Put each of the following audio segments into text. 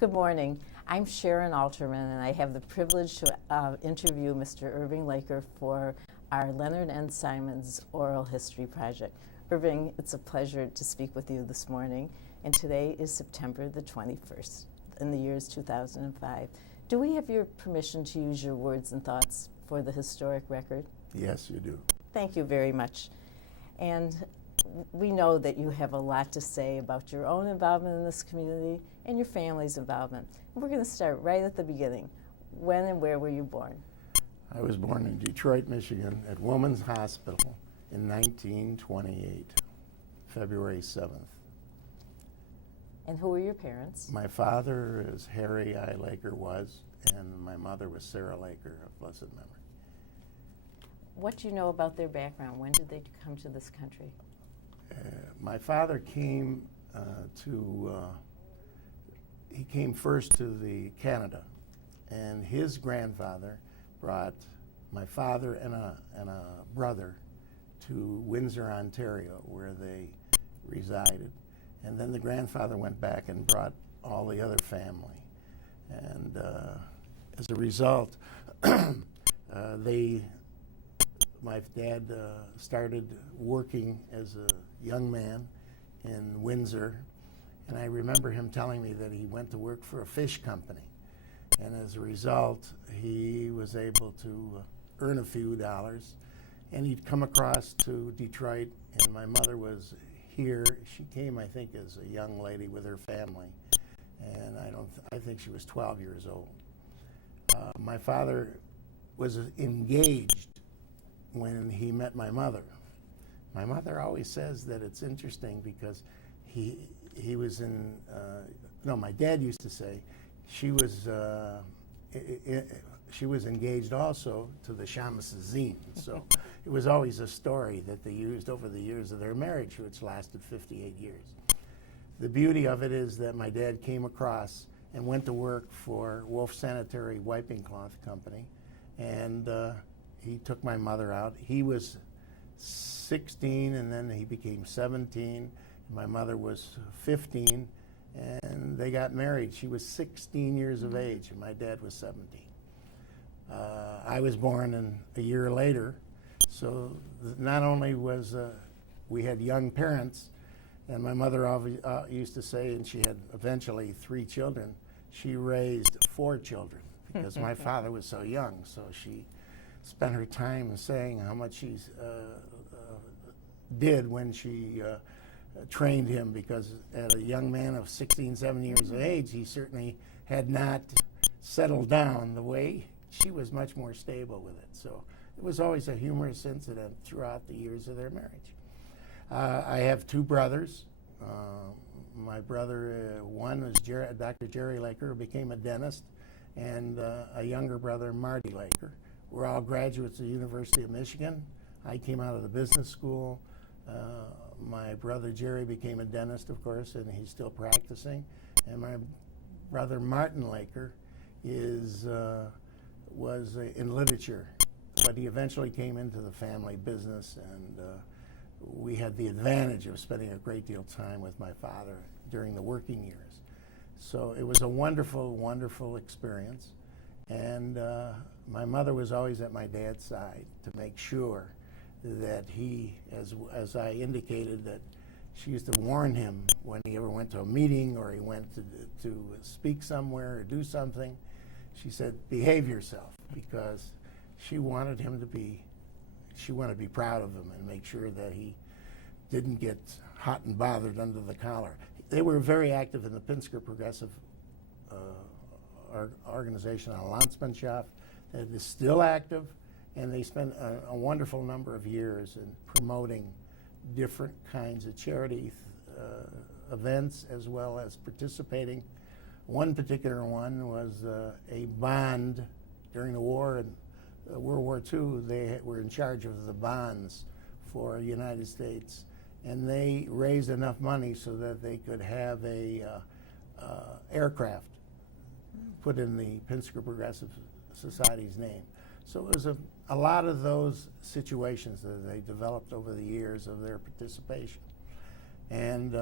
Good morning. I'm Sharon Alterman, and I have the privilege to interview Mr. Irving Laker for our Leonard and Simon's Oral History Project. Irving, it's a pleasure to speak with you this morning, and today is September the 21st, in the year is 2005. Do we have your permission to use your words and thoughts for the historic record? Yes, you do. Thank you very much. And we know that you have a lot to say about your own involvement in this community and your family's involvement. And we're going to start right at the beginning. When and where were you born? I was born in Detroit, Michigan, at Women's Hospital in 1928, February 7th. And who were your parents? My father is Harry I. Laker and my mother was Sarah Laker of blessed memory. What do you know about their background? When did they come to this country? My father came he came first to the Canada, and his grandfather brought my father and a brother to Windsor, Ontario, where they resided. And then the grandfather went back and brought all the other family. And as a result, my dad started working as a young man in Windsor, and I remember him telling me that he went to work for a fish company, and as a result he was able to earn a few dollars, and he'd come across to Detroit, and my mother was here. She came, I think, as a young lady with her family, and I think she was 12 years old. My father was engaged when he met my mother. My mother always says that it's interesting because he was in, my dad used to say she was engaged also to the Shamasazine. So it was always a story that they used over the years of their marriage, which lasted 58 years. The beauty of it is that my dad came across and went to work for Wolf Sanitary Wiping Cloth Company, and he took my mother out. He was 16, and then he became 17. My mother was 15, and they got married. She was 16 years of age, and my dad was 17. I was born a year later, so not only was we had young parents, and my mother used to say, and she had eventually 3 children, she raised 4 children because my father was so young, so she spent her time saying how much she did when she trained him, because at a young man of 16, 17 years of age, he certainly had not settled down the way. She was much more stable with it. So it was always a humorous incident throughout the years of their marriage. I have 2 brothers. My brother, one is Dr. Jerry Laker, who became a dentist, and a younger brother, Marty Laker. We're all graduates of the University of Michigan. I came out of the business school. My brother Jerry became a dentist, of course, and he's still practicing. And my brother Martin Laker was in literature, but he eventually came into the family business, and we had the advantage of spending a great deal of time with my father during the working years. So it was a wonderful, wonderful experience. And my mother was always at my dad's side to make sure that he, as I indicated, that she used to warn him when he ever went to a meeting or he went to speak somewhere or do something. She said, behave yourself, because she wanted to be proud of him and make sure that he didn't get hot and bothered under the collar. They were very active in the Pinsker Progressive organization on Landsmannschaft. That is still active, and they spent a wonderful number of years in promoting different kinds of charity events, as well as participating. One particular one was a bond during the war, and World War II. They were in charge of the bonds for the United States, and they raised enough money so that they could have a aircraft put in the Pinsker Progressive Society's name. So it was a lot of those situations that they developed over the years of their participation. And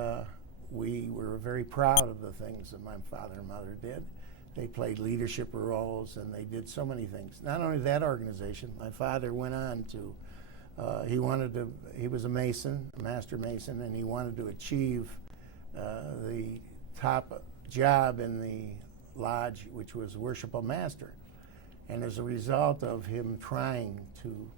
we were very proud of the things that my father and mother did. They played leadership roles, and they did so many things. Not only that organization, my father went on to, he was a mason, a master mason, and he wanted to achieve the top job in the lodge, which was worshipful master. And as a result of him trying to,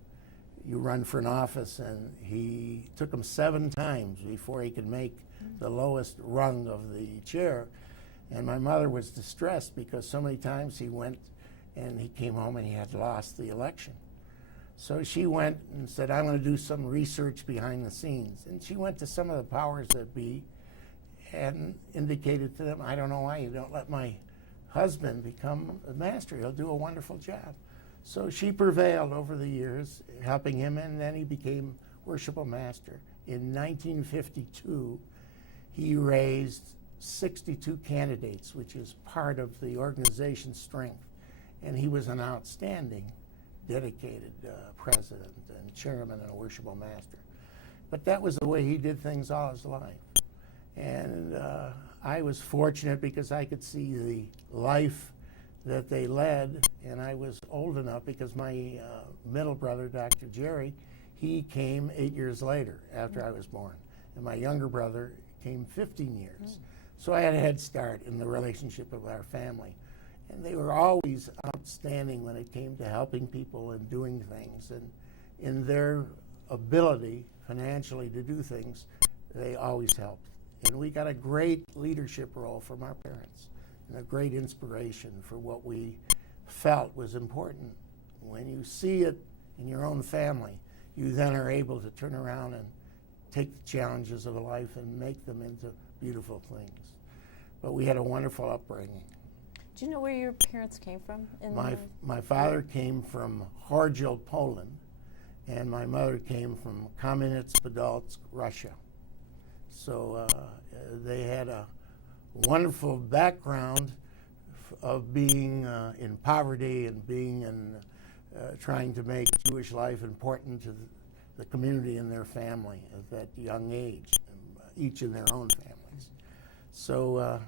you run for an office, and he took him 7 times before he could make the lowest rung of the chair. And my mother was distressed because so many times he went and he came home and he had lost the election. So she went and said, I'm going to do some research behind the scenes. And she went to some of the powers that be and indicated to them, I don't know why you don't let my husband become a master. He'll do a wonderful job. So she prevailed over the years, helping him, and then he became worshipful master. In 1952, he raised 62 candidates, which is part of the organization's strength. And he was an outstanding, dedicated president and chairman and a worshipful master. But that was the way he did things all his life. And I was fortunate because I could see the life that they led, and I was old enough because my middle brother, Dr. Jerry, he came 8 years later after I was born. And my younger brother came 15 years. So I had a head start in the relationship of our family. And they were always outstanding when it came to helping people and doing things. And in their ability financially to do things, they always helped. And we got a great leadership role from our parents and a great inspiration for what we felt was important. When you see it in your own family, you then are able to turn around and take the challenges of life and make them into beautiful things. But we had a wonderful upbringing. Do you know where your parents came from? My father came from Horjil, Poland, and my mother came from Kamenets-Podolsk, Russia. So they had a wonderful background of being in poverty and being in trying to make Jewish life important to the community and their family at that young age, each in their own families. So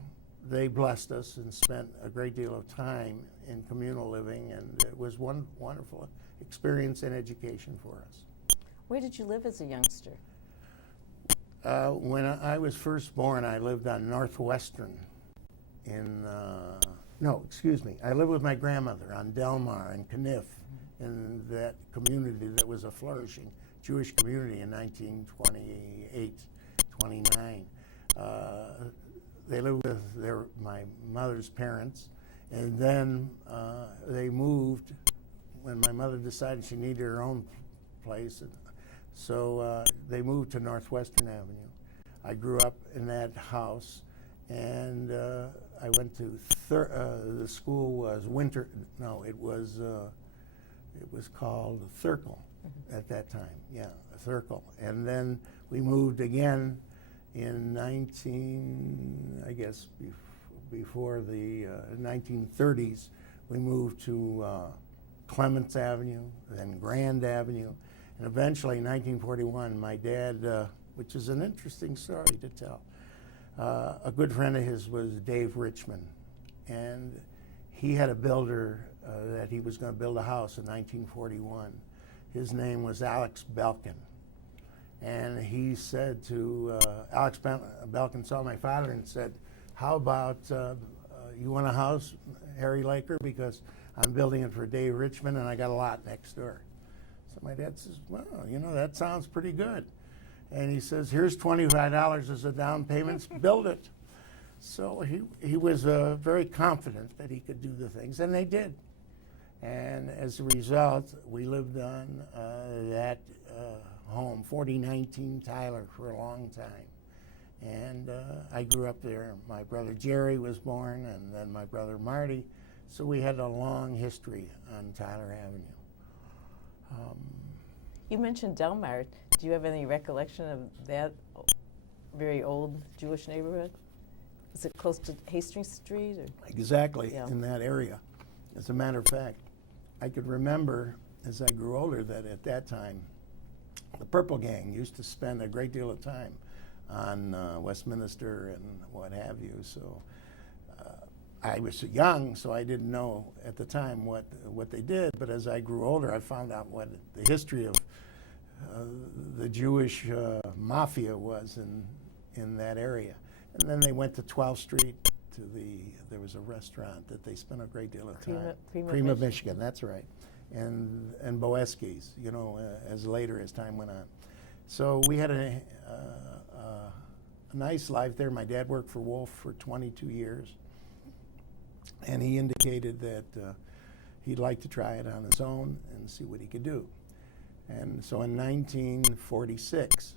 they blessed us and spent a great deal of time in communal living, and it was one wonderful experience and education for us. Where did you live as a youngster? When I was first born, I lived on Northwestern I lived with my grandmother on Delmar and Kniff in that community that was a flourishing Jewish community in 1928, 29. They lived with my mother's parents, and then they moved when my mother decided she needed her own place. So they moved to Northwestern Avenue. I grew up in that house, and I went to the school was it was called Thurkel at that time. Yeah, Thurkel. And then we moved again in before the 1930s. We moved to Clements Avenue, then Grand Avenue. And eventually, in 1941, my dad, which is an interesting story to tell, a good friend of his was Dave Richmond. And he had a builder that he was going to build a house in 1941. His name was Alex Belkin. And he said to, Alex Belkin saw my father and said, how about you want a house, Harry Laker? Because I'm building it for Dave Richmond, and I got a lot next door. So my dad says, well, that sounds pretty good. And he says, here's $25 as a down payment, build it. So he was very confident that he could do the things, and they did. And as a result, we lived on that home, 4019 Tyler, for a long time. And I grew up there. My brother Jerry was born, and then my brother Marty. So we had a long history on Tyler Avenue. You mentioned Delmar. Do you have any recollection of that very old Jewish neighborhood? Is it close to Hastings Street? Or? Exactly, Yeah. in that area. As a matter of fact, I could remember as I grew older that at that time, the Purple Gang used to spend a great deal of time on Westminster and what have you. So I was young, so I didn't know at the time what they did. But as I grew older, I found out what the history of the Jewish mafia was in that area. And then they went to 12th Street to there was a restaurant that they spent a great deal of time. Cream of Michigan, that's right. And Boesky's, you know, as time went on. So we had a nice life there. My dad worked for Wolf for 22 years. And he indicated that he'd like to try it on his own and see what he could do. And so in 1946,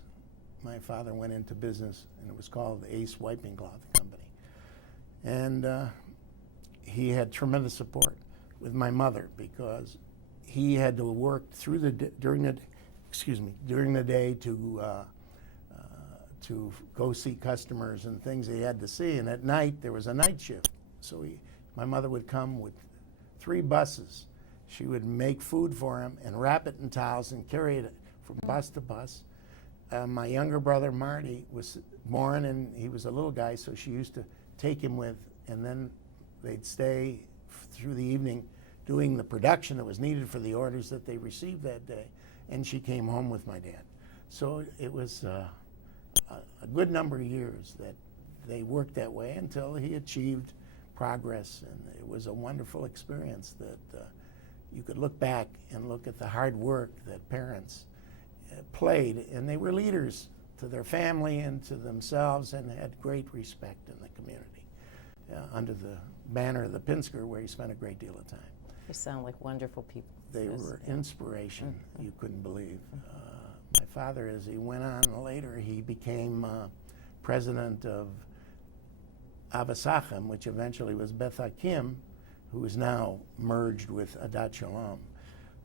my father went into business, and it was called the Ace Wiping Cloth Company. And he had tremendous support with my mother because he had to work through during the day to go see customers and things he had to see. And at night there was a night shift, so my mother would come with 3 buses. She would make food for him and wrap it in towels and carry it from bus to bus. My younger brother, Marty, was born, and he was a little guy, so she used to take him with, and then they'd stay through the evening doing the production that was needed for the orders that they received that day, and she came home with my dad. So it was a good number of years that they worked that way until he achieved progress, and it was a wonderful experience that you could look back and look at the hard work that parents played, and they were leaders to their family and to themselves and had great respect in the community under the banner of the Pinsker, where he spent a great deal of time. They sound like wonderful people. They were inspiration, you couldn't believe. My father, as he went on later, he became president of Avasachem, which eventually was Beth Hakim, who is now merged with Adat Shalom.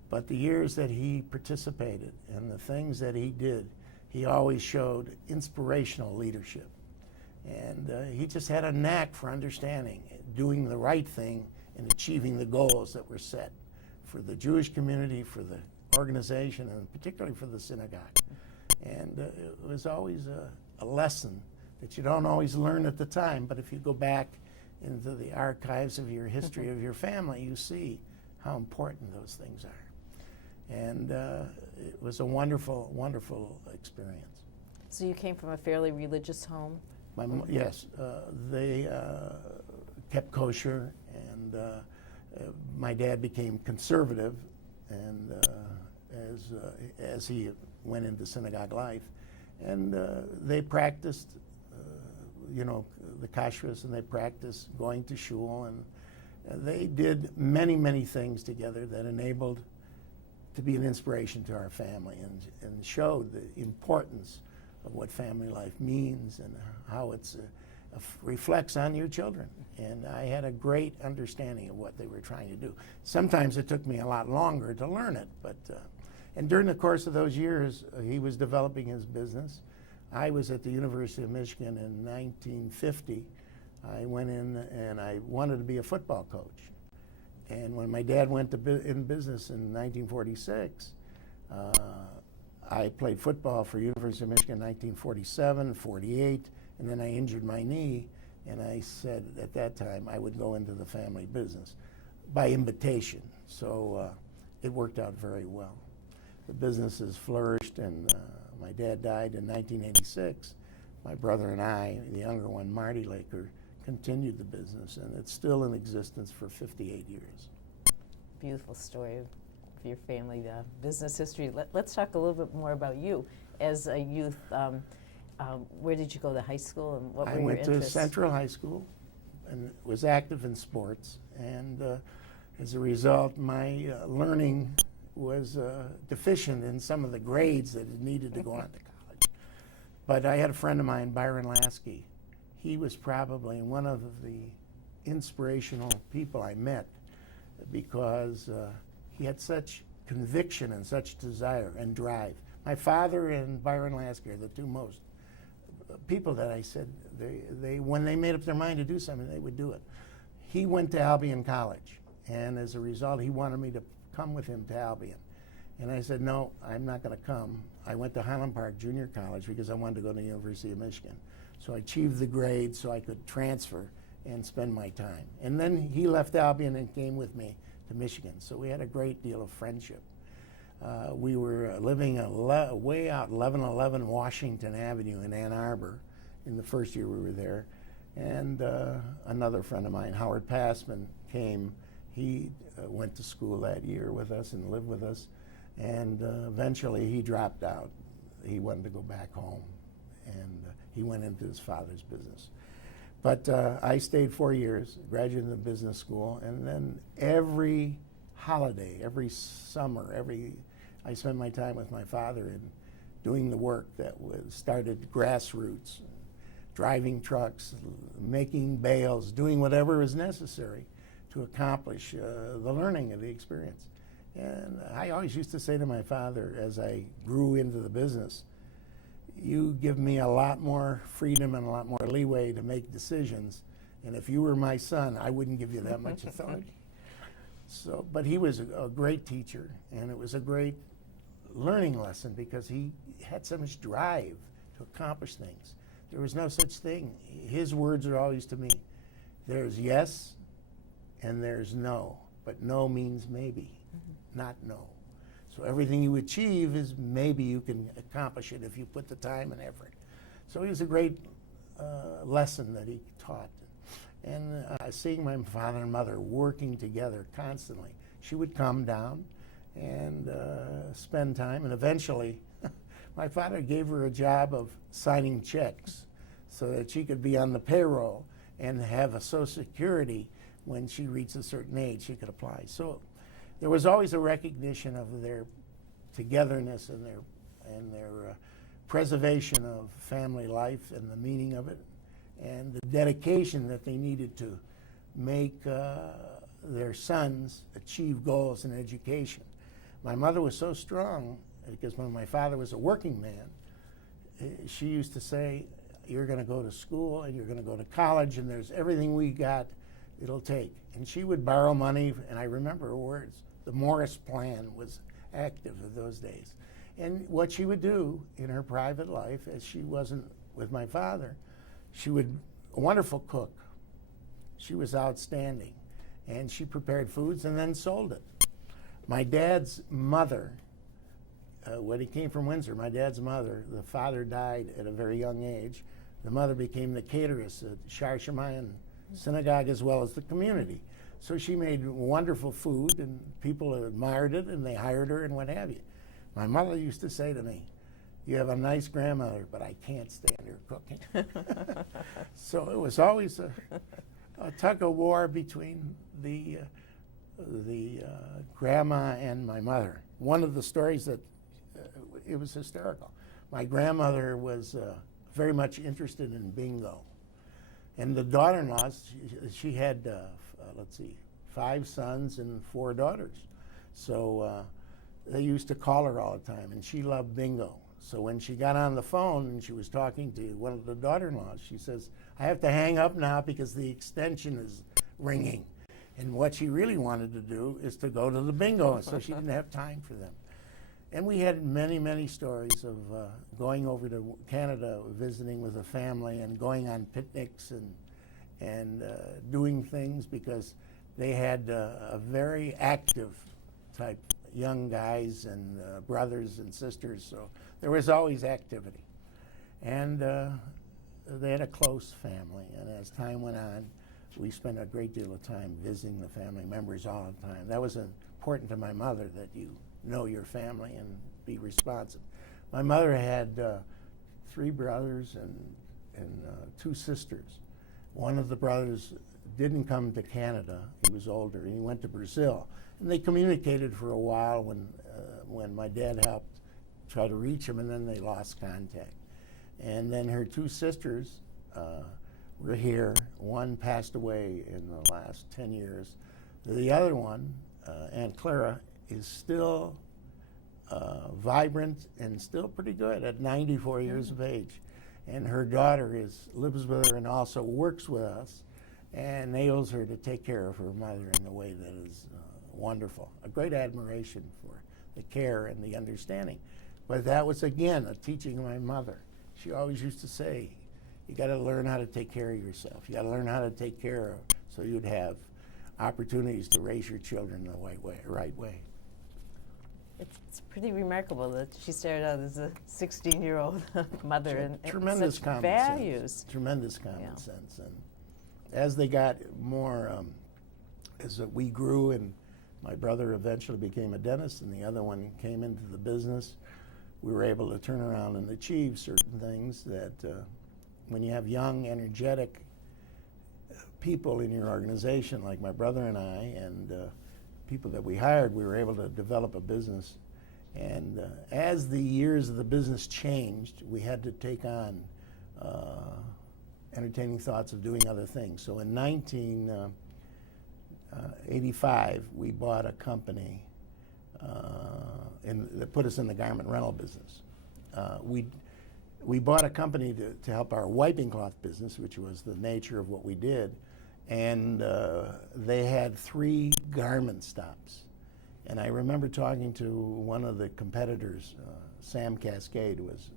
But the years that he participated and the things that he did, he always showed inspirational leadership. And he just had a knack for understanding, doing the right thing and achieving the goals that were set for the Jewish community, for the organization, and particularly for the synagogue. And it was always a lesson that you don't always learn at the time, but if you go back into the archives of your history of your family, you see how important those things are. And it was a wonderful, wonderful experience. So you came from a fairly religious home? Yes, they kept kosher, and my dad became conservative, and as he went into synagogue life, and they practiced, the kashrus, and they practiced going to shul, and they did many, many things together that enabled to be an inspiration to our family and showed the importance of what family life means and how it reflects on your children. And I had a great understanding of what they were trying to do. Sometimes it took me a lot longer to learn it, but and during the course of those years, he was developing his business. I was at the University of Michigan in 1950. I went in and I wanted to be a football coach. And when my dad went in business in 1946, I played football for University of Michigan in 1947, 48, and then I injured my knee, and I said at that time I would go into the family business by invitation. So it worked out very well. The business has flourished, and my dad died in 1986. My brother and I, the younger one, Marty Laker, continued the business, and it's still in existence for 58 years. Beautiful story of your family business history. Let's talk a little bit more about you. As a youth, where did you go to high school, and what were your interests? I went to Central High School and was active in sports, and as a result, my learning was deficient in some of the grades that it needed to go on to college. But I had a friend of mine, Byron Lasky. He was probably one of the inspirational people I met because he had such conviction and such desire and drive. My father and Byron Lasky are the two most people that I said, they when they made up their mind to do something, they would do it. He went to Albion College, and as a result, he wanted me to come with him to Albion. And I said, no, I'm not going to come. I went to Highland Park Junior College because I wanted to go to the University of Michigan. So I achieved the grade so I could transfer and spend my time. And then he left Albion and came with me to Michigan. So we had a great deal of friendship. We were living way out 1111 Washington Avenue in Ann Arbor in the first year we were there. And another friend of mine, Howard Passman, came. He went to school that year with us and lived with us. And eventually he dropped out. He wanted to go back home. And he went into his father's business. But I stayed 4 years, graduated in business school, and then every holiday, every summer, I spent my time with my father in doing the work that was started grassroots, driving trucks, making bales, doing whatever is necessary to accomplish the learning of the experience. And I always used to say to my father as I grew into the business, you give me a lot more freedom and a lot more leeway to make decisions. And if you were my son, I wouldn't give you that much authority. So, but he was a great teacher, and it was a great learning lesson because he had so much drive to accomplish things. There was no such thing. His words are always to me, there's yes and there's no, but no means maybe, not no. So everything you achieve is maybe you can accomplish it if you put the time and effort. So it was a great lesson that he taught. And seeing my father and mother working together constantly, she would come down and spend time, and eventually my father gave her a job of signing checks so that she could be on the payroll and have a Social Security when she reached a certain age she could apply. So there was always a recognition of their togetherness and their preservation of family life and the meaning of it, and the dedication that they needed to make their sons achieve goals in education. My mother was so strong because when my father was a working man, she used to say, you're going to go to school and you're going to go to college and there's everything we got it'll take. And she would borrow money, and I remember her words. The Morris Plan was active in those days. And what she would do in her private life, as she wasn't with my father, she would, a wonderful cook. She was outstanding. And she prepared foods and then sold it. My dad's mother, when he came from Windsor, my dad's mother, the father died at a very young age. The mother became the cateress at Shar Shemayan Synagogue as well as the community. So she made wonderful food and people admired it and they hired her and what have you. My mother used to say to me, you have a nice grandmother, but I can't stand her cooking. So it was always a tug of war between the grandma and my mother. One of the stories that it was hysterical. My grandmother was very much interested in bingo. And the daughter-in-laws, she had, 5 sons and 4 daughters. So they used to call her all the time, and she loved bingo. So when she got on the phone and she was talking to one of the daughter-in-laws, she says, I have to hang up now because the extension is ringing. And what she really wanted to do is to go to the bingo, so she didn't have time for them. And we had many, many stories of going over to Canada, visiting with a family, and going on picnics and doing things because they had a very active type young guys and brothers and sisters. So there was always activity. And they had a close family. And as time went on, we spent a great deal of time visiting the family members all the time. That was important to my mother, that you know your family and be responsive. My mother had 3 brothers and 2 sisters. One of the brothers didn't come to Canada. He was older, and he went to Brazil. And they communicated for a while when my dad helped try to reach him, and then they lost contact. And then her 2 sisters were here. One passed away in the last 10 years. The other one, Aunt Clara, is still vibrant and still pretty good at 94 years of age. And her daughter lives with her and also works with us and enables her to take care of her mother in a way that is wonderful. A great admiration for the care and the understanding. But that was, again, a teaching of my mother. She always used to say, you got to learn how to take care of yourself. You got to learn how to take care of, so you'd have opportunities to raise your children the right way. It's pretty remarkable that she started out as a 16-year-old mother and tremendous such common values. Sense. Tremendous common sense. And as they got more, as we grew, and my brother eventually became a dentist and the other one came into the business, we were able to turn around and achieve certain things that when you have young, energetic people in your organization, like my brother and I, and people that we hired, we were able to develop a business. And as the years of the business changed, we had to take on entertaining thoughts of doing other things. So in 1985, we bought a company that put us in the garment rental business. We bought a company to help our wiping cloth business, which was the nature of what we did, and they had 3 garment stops. And I remember talking to one of the competitors, Sam Cascade, who was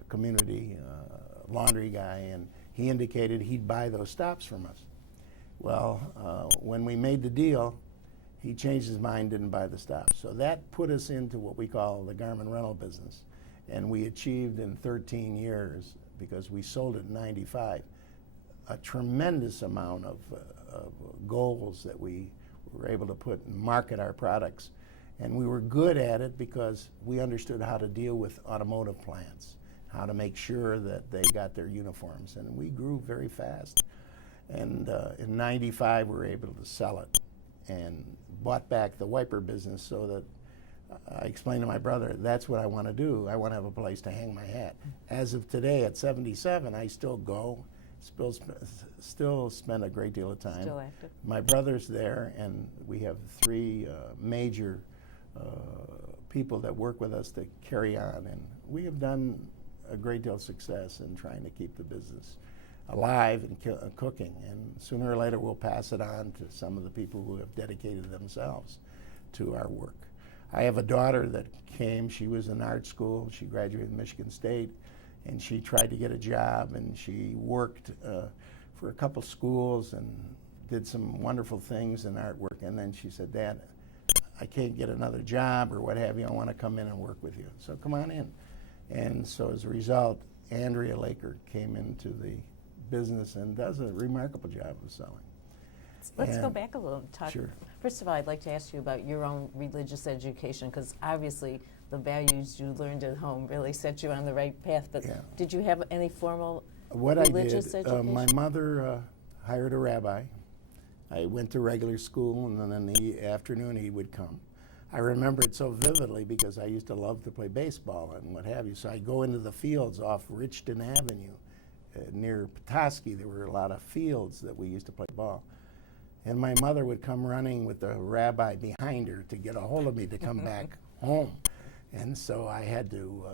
a community laundry guy, and he indicated he'd buy those stops from us. Well, when we made the deal, he changed his mind, didn't buy the stops. So that put us into what we call the garment rental business. And we achieved in 13 years, because we sold it in 95, a tremendous amount of goals that we were able to put and market our products. And we were good at it because we understood how to deal with automotive plants, how to make sure that they got their uniforms. And we grew very fast. And in 95, we were able to sell it and bought back the wiper business, so that I explained to my brother, that's what I want to do. I want to have a place to hang my hat. As of today, at 77, I still go, still spend a great deal of time. Still active. My brother's there, and we have 3 major people that work with us to carry on. And we have done a great deal of success in trying to keep the business alive and cooking. And sooner or later, we'll pass it on to some of the people who have dedicated themselves to our work. I have a daughter that came. She was in art school. She graduated from Michigan State, and she tried to get a job, and she worked for a couple schools and did some wonderful things in artwork. And then she said, Dad, I can't get another job or what have you. I want to come in and work with you. So come on in. And so as a result, Andrea Laker came into the business and does a remarkable job of selling. Let's go back a little and talk. Sure. First of all, I'd like to ask you about your own religious education, because obviously the values you learned at home really set you on the right path. But did you have any formal religious education? My mother hired a rabbi. I went to regular school, and then in the afternoon he would come. I remember it so vividly because I used to love to play baseball and what have you. So I'd go into the fields off Richton Avenue near Petoskey. There were a lot of fields that we used to play ball. And my mother would come running with the rabbi behind her to get a hold of me to come back home. And so I had to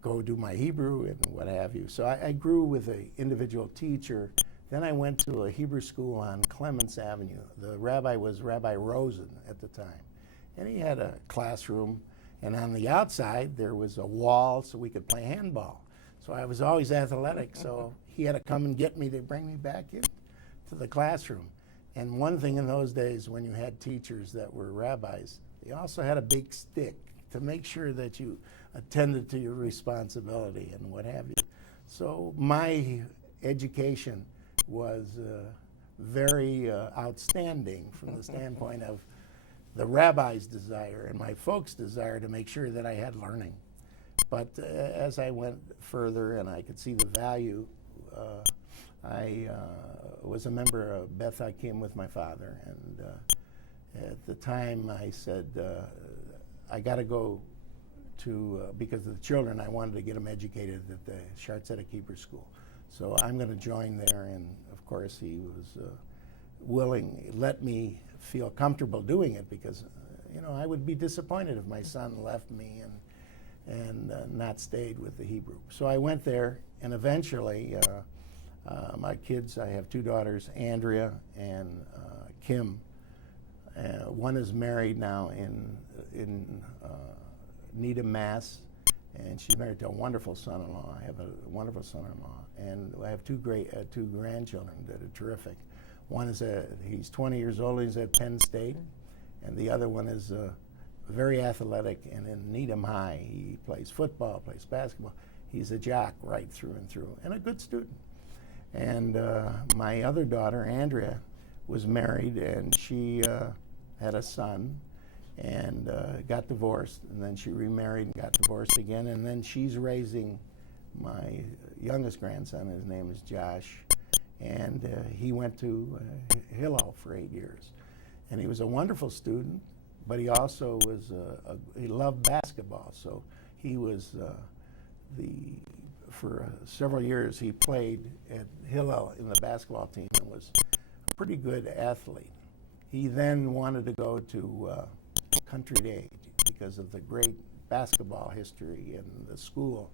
go do my Hebrew and what have you. So I grew with an individual teacher. Then I went to a Hebrew school on Clements Avenue. The rabbi was Rabbi Rosen at the time. And he had a classroom. And on the outside, there was a wall so we could play handball. So I was always athletic. So he had to come and get me to bring me back in to the classroom. And one thing in those days, when you had teachers that were rabbis, they also had a big stick to make sure that you attended to your responsibility and what have you. So my education was very outstanding from the standpoint of the rabbi's desire and my folks' desire to make sure that I had learning. But as I went further and I could see the value, I was a member of Beth Hakim with my father, and at the time I said, I got to go to, because of the children, I wanted to get them educated at the Shart Tzedek Hebrew School. So I'm going to join there, and of course he was willing, let me feel comfortable doing it, because I would be disappointed if my son left me and not stayed with the Hebrew. So I went there, and eventually my kids, I have 2 daughters, Andrea and Kim, One is married now in Needham, Mass., and she's married to a wonderful son-in-law. I have a wonderful son-in-law, and I have two grandchildren that are terrific. One is he's 20 years old. He's at Penn State, and the other one is very athletic and in Needham High. He plays football, plays basketball. He's a jock right through and through, and a good student. And my other daughter, Andrea, was married, and she had a son, and got divorced, and then she remarried and got divorced again, and then she's raising my youngest grandson. His name is Josh, and he went to Hillel for 8 years, and he was a wonderful student, but he also was he loved basketball, so he was for several years he played at Hillel in the basketball team and was a pretty good athlete. He then wanted to go to Country Day because of the great basketball history in the school,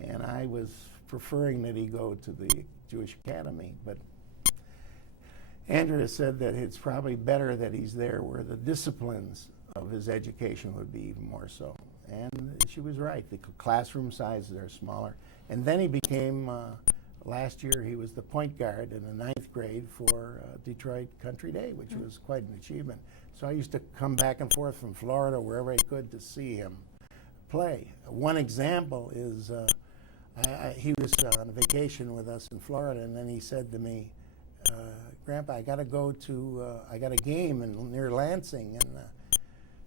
and I was preferring that he go to the Jewish Academy, but Andrea said that it's probably better that he's there where the disciplines of his education would be even more so. And she was right. The classroom sizes are smaller. And then he became, last year, he was the point guard in the 9th grade for Detroit Country Day, which was quite an achievement. So I used to come back and forth from Florida, wherever I could, to see him play. One example is he was on vacation with us in Florida, and then he said to me, Grandpa, I got to go to, I got a game near Lansing. And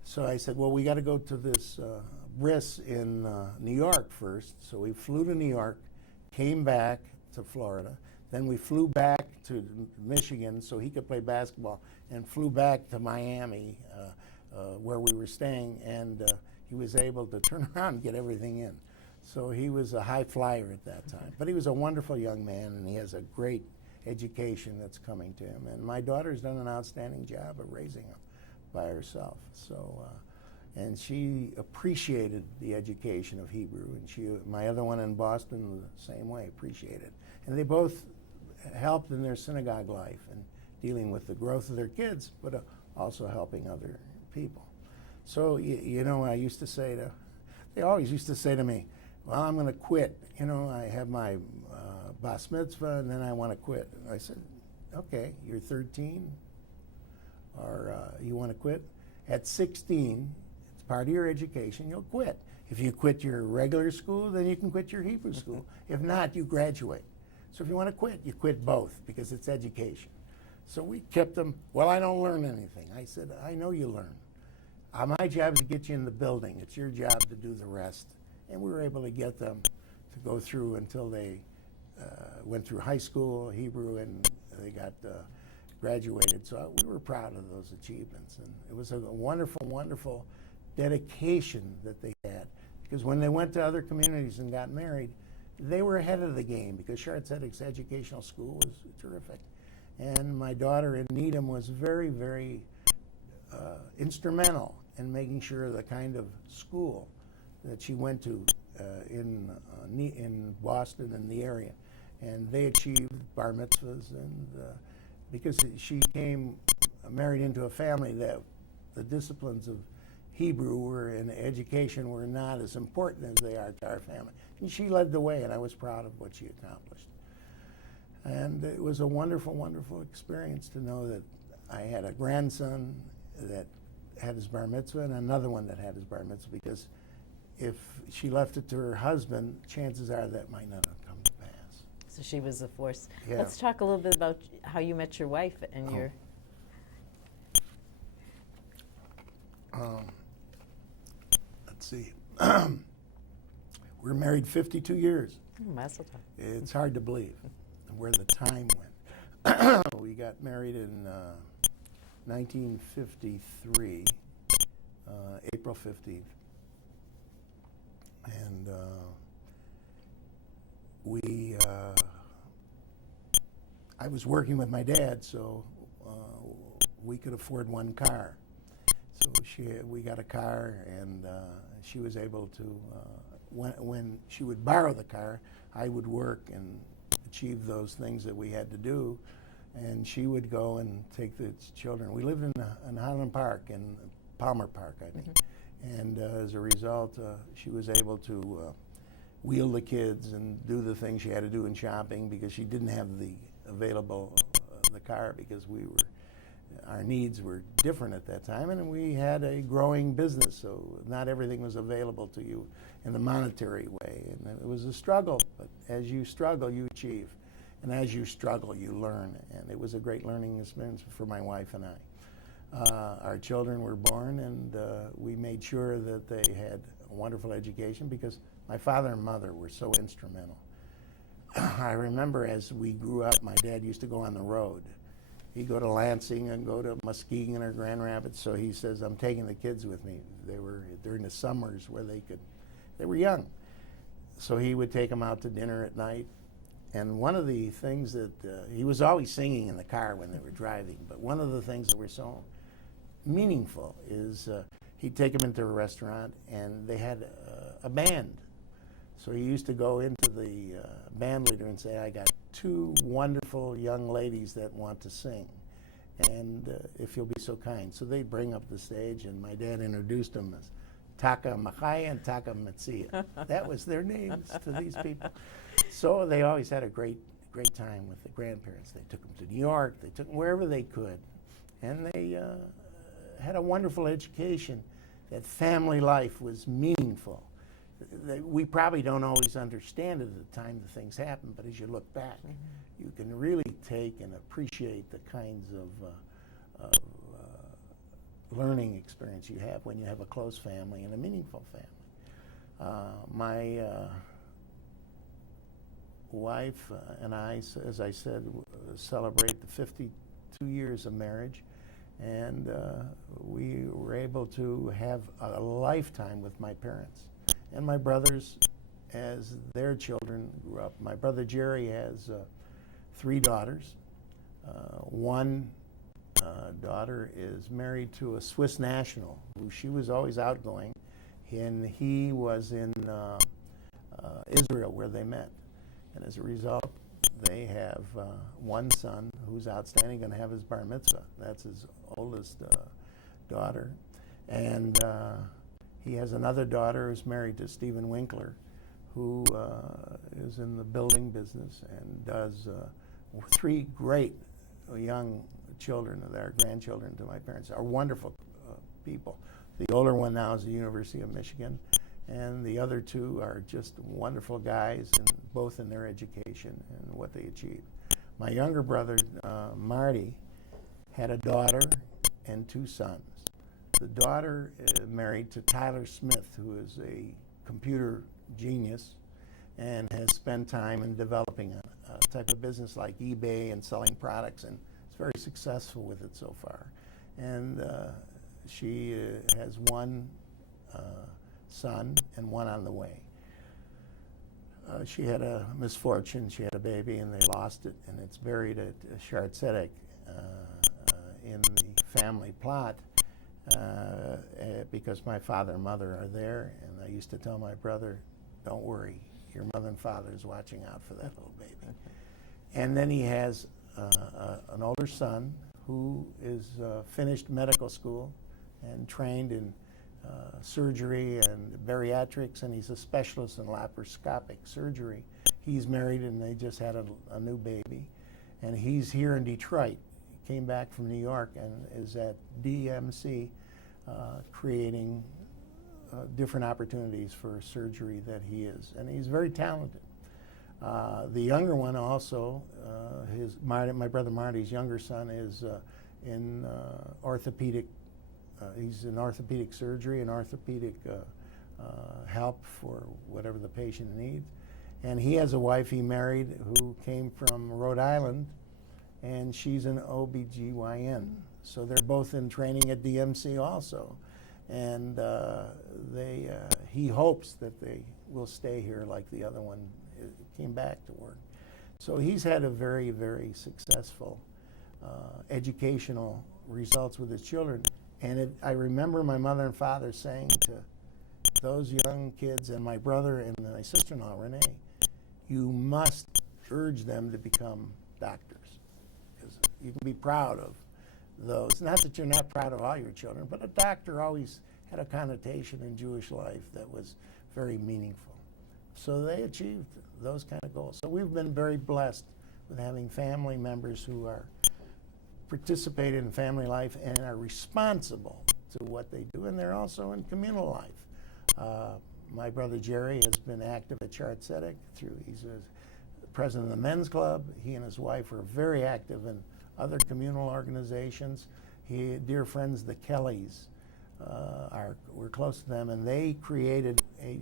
so I said, well, we got to go to this bris in New York first. So we flew to New York, came back to Florida. Then we flew back to Michigan so he could play basketball, and flew back to Miami where we were staying, and he was able to turn around and get everything in. So he was a high flyer at that time. But he was a wonderful young man, and he has a great education that's coming to him. And my daughter's done an outstanding job of raising him by herself. So, and she appreciated the education of Hebrew, and my other one in Boston, the same way, appreciated. And they both helped in their synagogue life and dealing with the growth of their kids, but also helping other people. So, you know, they always used to say to me, well, I'm going to quit. You know, I have my bas mitzvah, and then I want to quit. And I said, okay, you're 13, or you want to quit? At 16, it's part of your education, you'll quit. If you quit your regular school, then you can quit your Hebrew school. If not, you graduate. So if you want to quit, you quit both, because it's education. So we kept them, well, I don't learn anything. I said, I know you learn. My job is to get you in the building. It's your job to do the rest. And we were able to get them to go through until they went through high school, Hebrew, and they got graduated. So we were proud of those achievements. And it was a wonderful, wonderful dedication that they had. Because when they went to other communities and got married, they were ahead of the game, because Shaare Zedek's educational school was terrific. And my daughter in Needham was very, very instrumental in making sure the kind of school that she went to in Boston and the area. And they achieved bar mitzvahs, and because she came married into a family that the disciplines of Hebrew and education were not as important as they are to our family. And she led the way, and I was proud of what she accomplished. And it was a wonderful, wonderful experience to know that I had a grandson that had his bar mitzvah and another one that had his bar mitzvah, because if she left it to her husband, chances are that might not have come to pass. So she was a force. Yeah. Let's talk a little bit about how you met your wife and your... Let's see. We're married 52 years. Mazel tov. It's hard to believe where the time went. We got married in 1953, April 15th. And I was working with my dad, so we could afford one car. So we got a car, and she was able to, when she would borrow the car, I would work and achieve those things that we had to do and she would go and take the children. We lived in Highland Park, in Palmer Park, I think. And as a result, she was able to wheel the kids and do the things she had to do in shopping, because she didn't have the available the car, because our needs were different at that time, and we had a growing business, so not everything was available to you in the monetary way. And it was a struggle, but as you struggle, you achieve. And as you struggle, you learn. And it was a great learning experience for my wife and I. Our children were born, and we made sure that they had a wonderful education, because my father and mother were so instrumental. I remember as we grew up, my dad used to go on the road. He'd go to Lansing and go to Muskegon or Grand Rapids, so he says, I'm taking the kids with me. They were during the summers where they were young. So he would take them out to dinner at night. And one of the things that, he was always singing in the car when they were driving, but one of the things that were so meaningful is he'd take them into a restaurant, and they had a band. So he used to go into the band leader and say, I got 2 wonderful young ladies that want to sing, and if you'll be so kind. So they'd bring up the stage, and my dad introduced them as Taka Machaya and Taka Metsia. That was their names to these people. So they always had a great time with the grandparents. They took them to New York, they took them wherever they could, and they had a wonderful education. That family life was meaningful. We probably don't always understand it at the time the things happen, but as you look back, you can really take and appreciate the kinds of learning experience you have when you have a close family and a meaningful family. My wife and I, as I said, celebrate the 52 years of marriage, and we were able to have a lifetime with my parents. And my brothers, as their children grew up. My brother Jerry has 3 daughters. One daughter is married to a Swiss national, who she was always outgoing, and he was in Israel where they met. And as a result, they have one son who's outstanding, going to have his bar mitzvah. That's his oldest daughter. And he has another daughter who's married to Stephen Winkler, who is in the building business and does 3 great young children, their grandchildren to my parents, are wonderful people. The older one now is at the University of Michigan, and the other 2 are just wonderful guys, and both in their education and what they achieved. My younger brother, Marty, had a daughter and 2 sons. The daughter married to Tyler Smith, who is a computer genius and has spent time in developing a type of business like eBay and selling products, and is very successful with it so far. And she has 1 son and 1 on the way. She had a misfortune. She had a baby, and they lost it, and it's buried at Shar Tzedek in the family plot. Because my father and mother are there, and I used to tell my brother, don't worry, your mother and father is watching out for that little baby. And then he has an older son who is finished medical school and trained in surgery and bariatrics, and he's a specialist in laparoscopic surgery. He's married, and they just had a new baby, and he's here in Detroit. Came back from New York and is at DMC creating different opportunities for surgery that he is. And he's very talented. The younger one also, my brother Marty's younger son is in orthopedic, he's in orthopedic surgery and orthopedic help for whatever the patient needs. And he has a wife he married who came from Rhode Island, and she's an OBGYN. So they're both in training at DMC also. And he hopes that they will stay here like the other one came back to work. So he's had a very, very successful educational results with his children. And I remember my mother and father saying to those young kids, and my brother and my sister-in-law, Renee, you must urge them to become doctors. Because you can be proud of those. Not that you're not proud of all your children, but a doctor always had a connotation in Jewish life that was very meaningful. So they achieved those kind of goals. So we've been very blessed with having family members who are participated in family life and are responsible to what they do, and they're also in communal life. My brother Jerry has been active at Chartzetic he's a president of the men's club. He and his wife are very active in other communal organizations. Dear friends, the Kellys, we're close to them, and they created a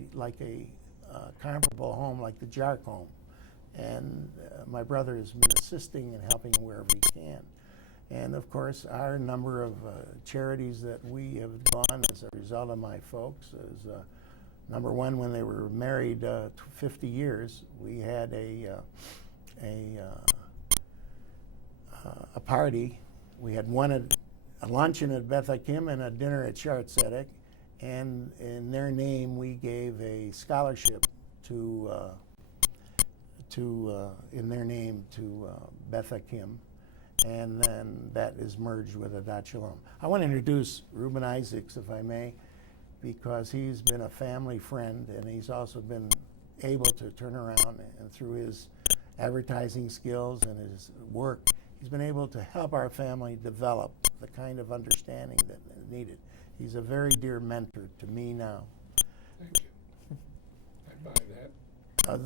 comparable home like the Jark home. And my brother has been assisting and helping wherever he can. And of course, our number of charities that we have gone as a result of my folks is number one, when they were married 50 years, we had a party. We had a luncheon at Beth Akim and a dinner at Chartzetic, and in their name we gave a scholarship to Beth Akim, and then that is merged with Adat Shalom. I want to introduce Reuben Isaacs, if I may, because he's been a family friend, and he's also been able to turn around, and through his advertising skills and his work, he's been able to help our family develop the kind of understanding that is needed. He's a very dear mentor to me now. Thank you. I buy that.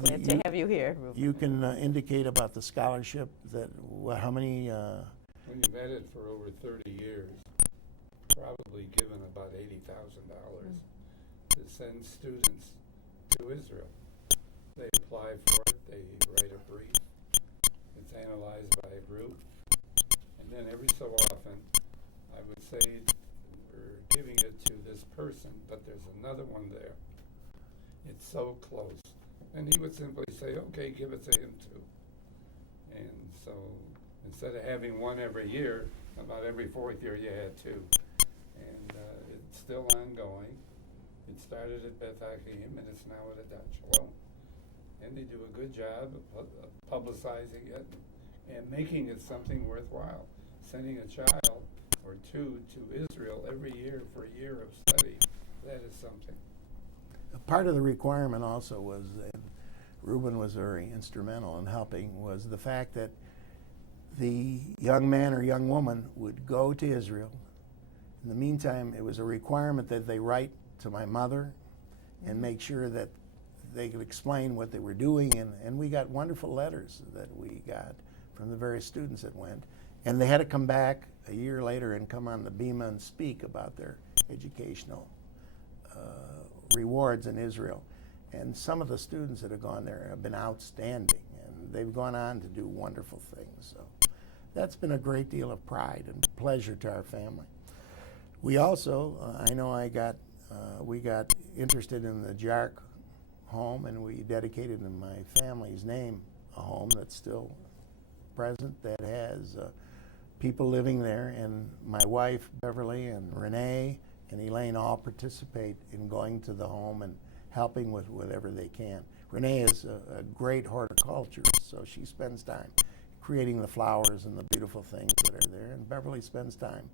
Glad to have you here, Reuben. You can indicate about the scholarship that how many. When you've had it for over 30 years, probably given about $80,000 to send students to Israel. They apply for it, they write a brief, it's analyzed by a group, and then every so often, I would say we're giving it to this person, but there's another one there. It's so close. And he would simply say, okay, give it to him too. And so instead of having one every year, about every fourth year you had two. And it's still ongoing. It started at Beth Akim and it's now at Adat Shalom. And they do a good job of publicizing it and making it something worthwhile. Sending a child or two to Israel every year for a year of study, that is something. Part of the requirement also was, and Reuben was very instrumental in helping, was the fact that the young man or young woman would go to Israel. In the meantime, it was a requirement that they write to my mother and make sure that they could explain what they were doing, and we got wonderful letters that we got from the various students that went. And they had to come back a year later and come on the Bima and speak about their educational rewards in Israel. And some of the students that have gone there have been outstanding, and they've gone on to do wonderful things. So that's been a great deal of pride and pleasure to our family. We also, I know we got interested in the Jark home, and we dedicated in my family's name a home that's still present that has people living there, and my wife Beverly and Renee and Elaine all participate in going to the home and helping with whatever they can. Renee is a great horticulturist, so she spends time creating the flowers and the beautiful things that are there, and Beverly spends time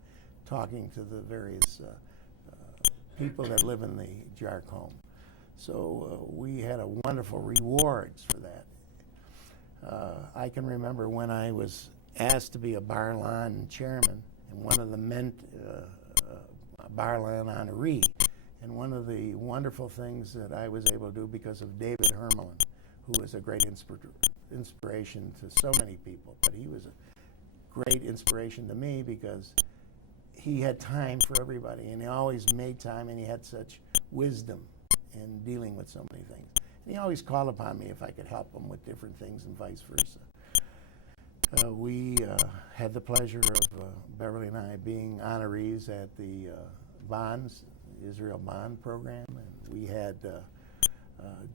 talking to the various people that live in the Jark home. So we had a wonderful rewards for that. I can remember when I was asked to be a Bar-Lan chairman, and one of the Bar-Lan honoree. And one of the wonderful things that I was able to do because of David Hermelin, who was a great inspiration to so many people, but he was a great inspiration to me because he had time for everybody, and he always made time, and he had such wisdom in dealing with so many things. And he always called upon me if I could help him with different things and vice versa. We had the pleasure of Beverly and I being honorees at the Israel Bond program, and we had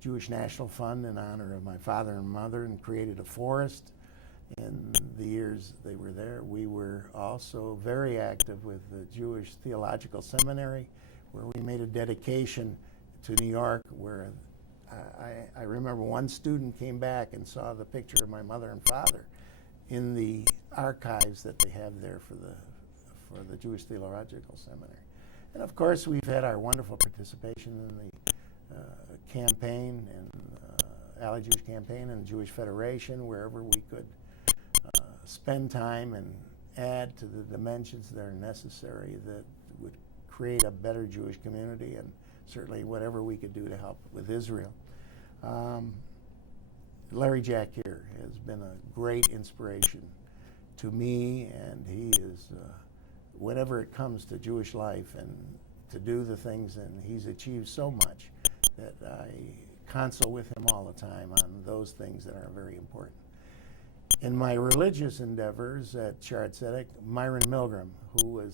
Jewish National Fund in honor of my father and mother, and created a forest in the years they were there. We were also very active with the Jewish Theological Seminary, where we made a dedication to New York, where I remember one student came back and saw the picture of my mother and father in the archives that they have there for the Jewish Theological Seminary. And of course, we've had our wonderful participation in the campaign and Ally Jewish Campaign and the Jewish Federation, wherever we could spend time and add to the dimensions that are necessary that would create a better Jewish community, and certainly whatever we could do to help with Israel. Larry Jack here has been a great inspiration to me, and he is, whenever it comes to Jewish life and to do the things, and he's achieved so much that I consult with him all the time on those things that are very important. In my religious endeavors at Shaare Tzedek, Myron Milgram, who was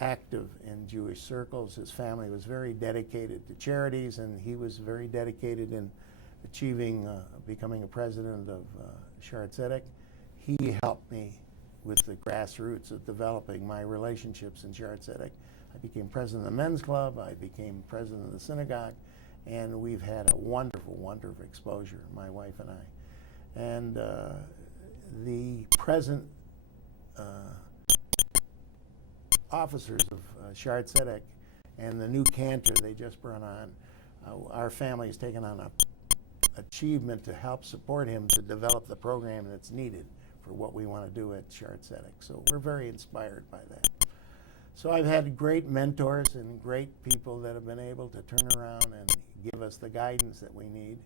active in Jewish circles, his family was very dedicated to charities, and he was very dedicated in achieving, becoming a president of Shaare Tzedek. He helped me with the grassroots of developing my relationships in Shaare Tzedek. I became president of the men's club, I became president of the synagogue, and we've had a wonderful, wonderful exposure, my wife and I. And the present officers of Shaare Tzedek and the new cantor they just brought on, our family has taken on a achievement to help support him to develop the program that's needed for what we want to do at Shaare Tzedek. So we're very inspired by that. So I've had great mentors and great people that have been able to turn around and give us the guidance that we need.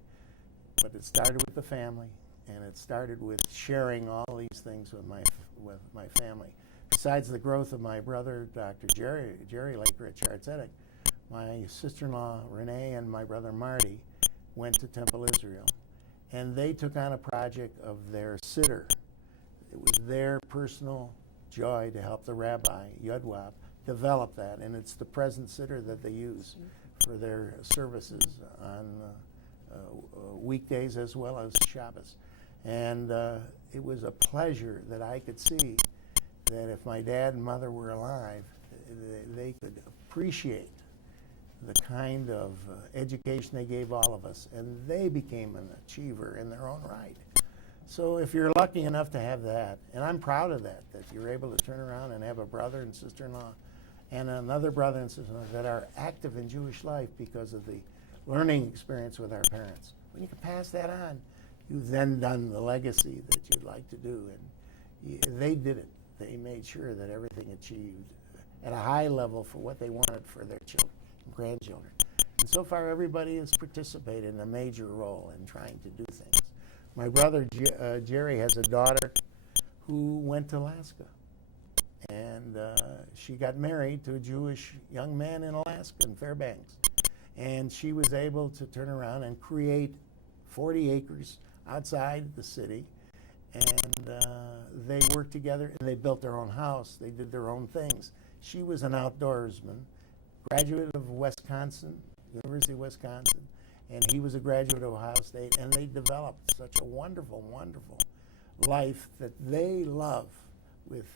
But it started with the family, and it started with sharing all these things with my family. Besides the growth of my brother, Dr. Jerry Laker at Shaare Tzedek, my sister-in-law Renee and my brother Marty went to Temple Israel, and they took on a project of their siddur. It was their personal joy to help the rabbi, Yudwab, develop that, and it's the present siddur that they use for their services on weekdays as well as Shabbos. And it was a pleasure that I could see that if my dad and mother were alive, they could appreciate the kind of education they gave all of us, and they became an achiever in their own right. So if you're lucky enough to have that, and I'm proud of that you're able to turn around and have a brother and sister-in-law and another brother and sister-in-law that are active in Jewish life because of the learning experience with our parents. When you can pass that on, you've then done the legacy that you'd like to do, and they did it. They made sure that everything achieved at a high level for what they wanted for their children and grandchildren. And so far, everybody has participated in a major role in trying to do things. My brother Jerry has a daughter who went to Alaska, and she got married to a Jewish young man in Alaska, in Fairbanks. And she was able to turn around and create 40 acres outside the city, and they worked together, and they built their own house. They did their own things. She was an outdoorsman, graduate of Wisconsin, University of Wisconsin, and he was a graduate of Ohio State, and they developed such a wonderful, wonderful life that they love. With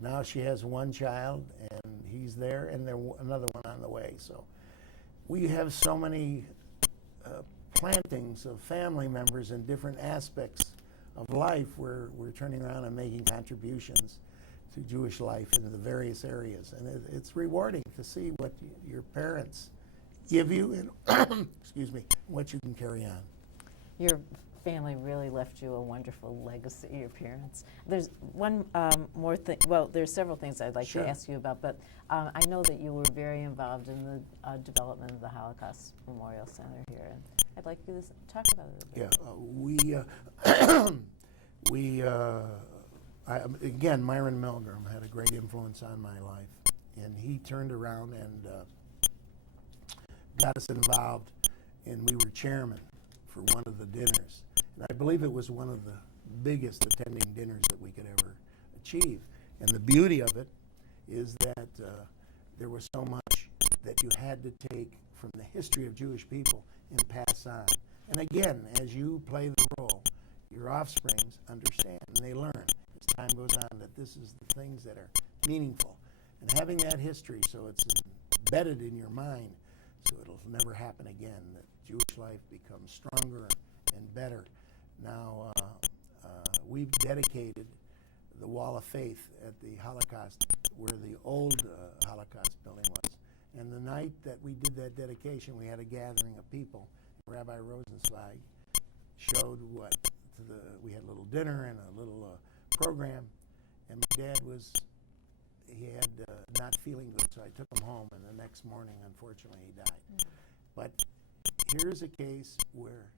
now she has one child, and he's there, and there's another one on the way. So we have so many plantings of family members in different aspects of life where we're turning around and making contributions to Jewish life in the various areas. And it's rewarding to see what your parents give you and excuse me, what you can carry on. Your family really left you a wonderful legacy, your parents. There's one more thing, well, there's several things I'd like Sure. to ask you about, but I know that you were very involved in the development of the Holocaust Memorial Center here, and I'd like you to talk about it a bit. Again, Myron Milgram had a great influence on my life, and he turned around and got us involved, and we were chairman for one of the dinners. And I believe it was one of the biggest attending dinners that we could ever achieve. And the beauty of it is that there was so much that you had to take from the history of Jewish people and pass on. And again, as you play the role, your offsprings understand and they learn as time goes on that this is the things that are meaningful. And having that history so it's embedded in your mind so it'll never happen again, that Jewish life becomes stronger and better. Now, we've dedicated the Wall of Faith at the Holocaust, where the old Holocaust building was. And the night that we did that dedication, we had a gathering of people. Rabbi Rosenzweig showed we had a little dinner and a little program, and my dad he had not feeling good, so I took him home, and the next morning, unfortunately, he died. Mm-hmm. But here's a case where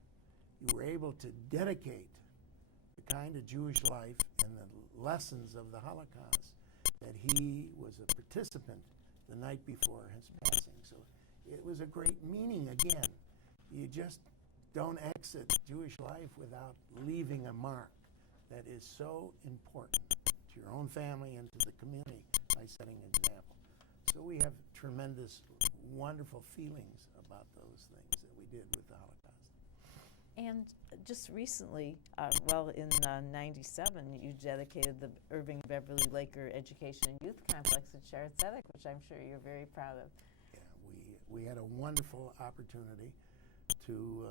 you were able to dedicate the kind of Jewish life and the lessons of the Holocaust that he was a participant the night before his passing. So it was a great meaning. Again, you just don't exit Jewish life without leaving a mark that is so important to your own family and to the community by setting an example. So we have tremendous, wonderful feelings about those things that we did with the Holocaust. And just recently, in '97, you dedicated the Irving Laker Education and Youth Complex at Sharet-Zedek, which I'm sure you're very proud of. Yeah, we had a wonderful opportunity to,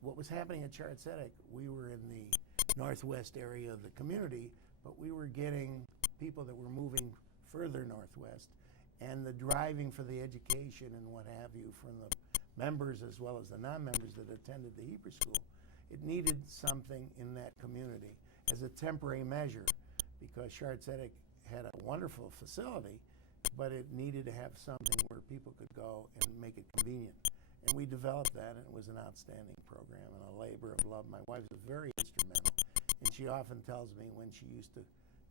what was happening at Sharet-Zedek, we were in the northwest area of the community, but we were getting people that were moving further northwest, and the driving for the education and what have you from the members as well as the non-members that attended the Hebrew school, it needed something in that community as a temporary measure, because Sharet-Zedek had a wonderful facility, but it needed to have something where people could go and make it convenient. And we developed that, and it was an outstanding program and a labor of love. My wife was very instrumental, and she often tells me when she used to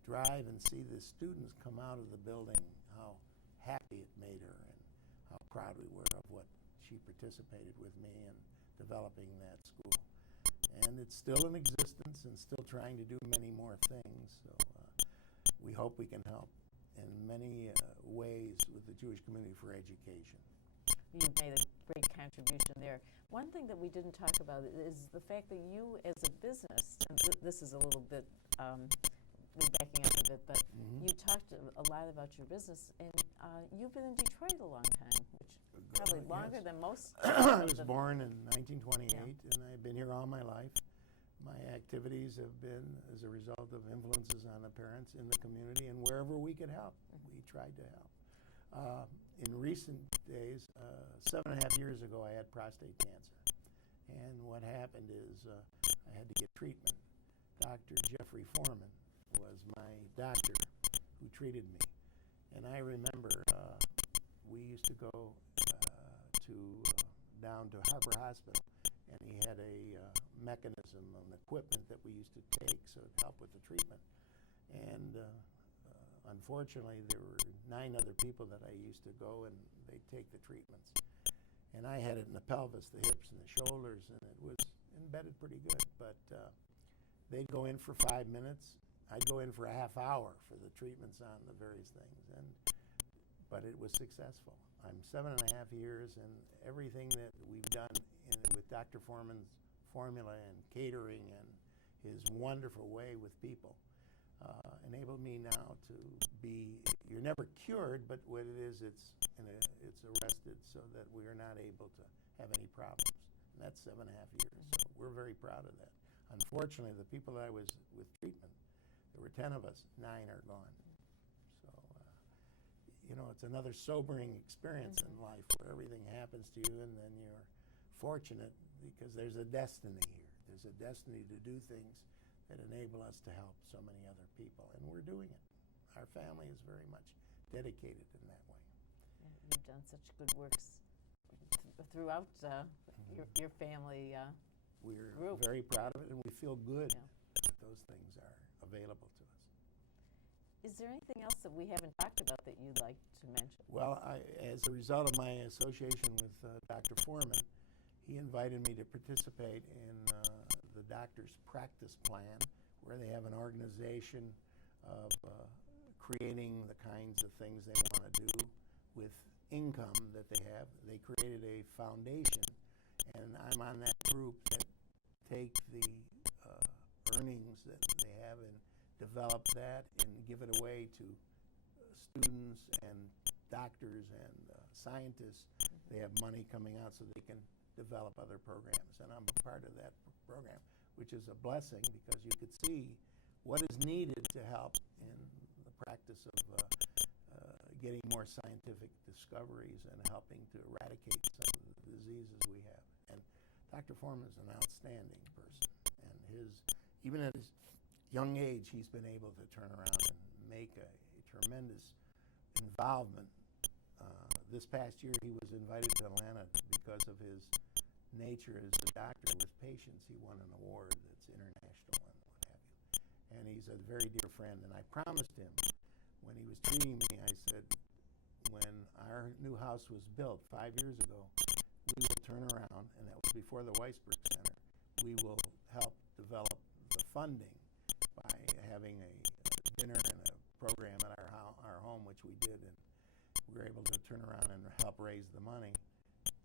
drive and see the students come out of the building, how happy it made her and how proud we were of what she participated with me in developing that school. And it's still in existence and still trying to do many more things. So we hope we can help in many ways with the Jewish community for education. You've made a great contribution there. One thing that we didn't talk about is the fact that you as a business, and this is a little bit, we're backing up a bit, but you talked a lot about your business, and you've been in Detroit a long time, which probably longer than most. I was born in 1928, and I've been here all my life. My activities have been as a result of influences on the parents in the community, and wherever we could help, we tried to help. In recent days, 7.5 years ago, I had prostate cancer. And what happened is I had to get treatment. Dr. Jeffrey Foreman was my doctor who treated me. And I remember we used to go down to Harper Hospital, and he had a mechanism and equipment that we used to take so it helped with the treatment. And unfortunately, there were 9 other people that I used to go, and they'd take the treatments. And I had it in the pelvis, the hips, and the shoulders, and it was embedded pretty good. But they'd go in for 5 minutes. I'd go in for a half hour for the treatments on the various things, but it was successful. I'm 7.5 years, and everything that we've done with Dr. Foreman's formula and catering and his wonderful way with people enabled me now to be, you're never cured, but what it is, it's arrested so that we are not able to have any problems. And that's 7.5 years, so we're very proud of that. Unfortunately, the people that I was with treatment, there were 10 of us, 9 are gone. So, it's another sobering experience in life where everything happens to you, and then you're fortunate because there's a destiny here. There's a destiny to do things that enable us to help so many other people, and we're doing it. Our family is very much dedicated in that way. You've done such good works throughout your family We're group. very proud of it, and we feel good that those things are available to us. Is there anything else that we haven't talked about that you'd like to mention? Well, as a result of my association with Dr. Foreman, he invited me to participate in the doctor's practice plan, where they have an organization of creating the kinds of things they want to do with income that they have. They created a foundation, and I'm on that group that take the earnings that they have and develop that and give it away to students and doctors and scientists. They have money coming out so they can develop other programs, and I'm a part of that program. which is a blessing because you could see what is needed to help in the practice of getting more scientific discoveries and helping to eradicate some of the diseases we have. And Dr. Foreman is an outstanding person, and even at his young age, he's been able to turn around and make a tremendous involvement. This past year, he was invited to Atlanta because of his nature as a doctor with patients. He won an award that's international and what have you. And he's a very dear friend. And I promised him when he was treating me, I said, when our new house was built 5 years ago, we will turn around, and that was before the Weisberg Center. We will help develop the funding by having a dinner and a program at our home, which we did, and we were able to turn around and help raise the money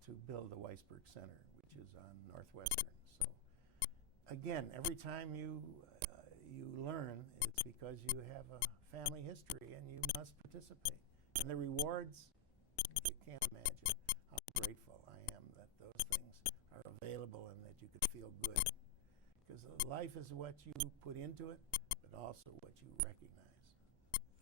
to build the Weisberg Center, which is on Northwestern. So again, every time you learn, it's because you have a family history and you must participate. And the rewards, you can't imagine how grateful I am that those things are available and that you could feel good. Because life is what you put into it, but also what you recognize.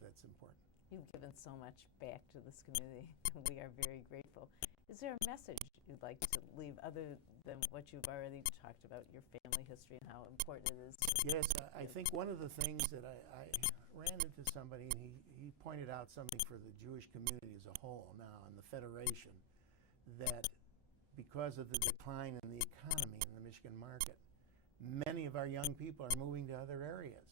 That's important. You've given so much back to this community, and we are very grateful. Is there a message you'd like to leave other than what you've already talked about, your family history and how important it is? Yes, I think one of the things that I ran into somebody, and he pointed out something for the Jewish community as a whole now in the Federation, that because of the decline in the economy in the Michigan market, many of our young people are moving to other areas.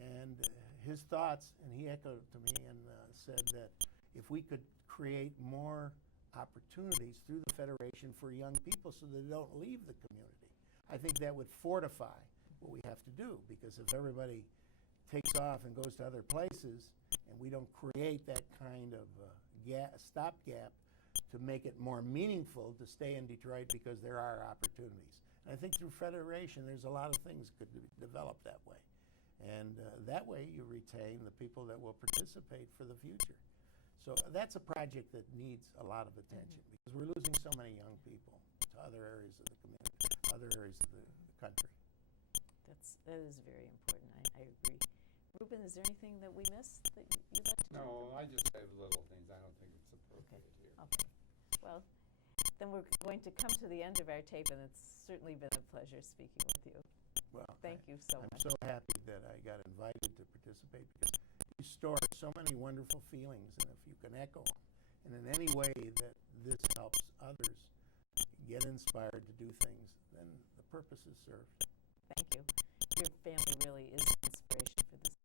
And his thoughts, and he echoed to me and said that if we could create more opportunities through the Federation for young people so that they don't leave the community, I think that would fortify what we have to do, because if everybody takes off and goes to other places and we don't create that kind of stopgap to make it more meaningful to stay in Detroit, because there are opportunities. And I think through Federation there's a lot of things could be developed that way. And that way you retain the people that will participate for the future. So that's a project that needs a lot of attention, because we're losing so many young people to other areas of the community, other areas of the country. That is very important. I agree. Ruben, is there anything that we missed that you'd like to talk about? No, I just have little things. I don't think it's appropriate here. Okay. Well, then we're going to come to the end of our tape, and it's certainly been a pleasure speaking with you. Well, Thank you so much. I'm so happy that I got invited to participate, because you store so many wonderful feelings, and if you can echo them, and in any way that this helps others get inspired to do things, then the purpose is served. Thank you. Your family really is an inspiration for this